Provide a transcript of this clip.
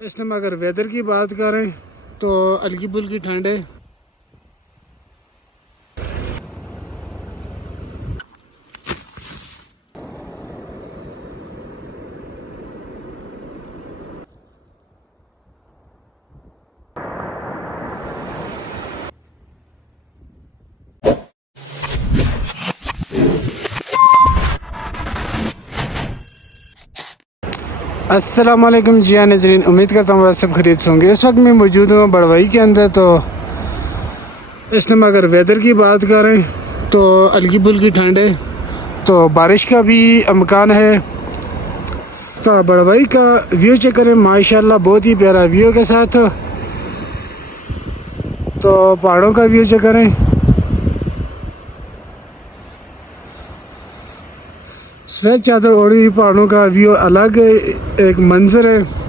इसमें अगर वेदर की बात करें तो हल्की फुल्की ठंड है। अस्सलाम वालेकुम जी हाँ नजरीन, उम्मीद करता हूँ आप सब खरीद होंगे। इस वक्त मैं मौजूद हूँ बड़वाई के अंदर। तो इसमें अगर वेदर की बात करें तो हल्की फुल्की ठंड है, तो बारिश का भी इम्कान है। तो बड़वाई का व्यू चेक करें, माशाल्लाह बहुत ही प्यारा व्यू के साथ। तो पहाड़ों का व्यू चेक करें, सफ़ेद चादर ओढ़ी हुई पहाड़ों का व्यू अलग एक मंजर है।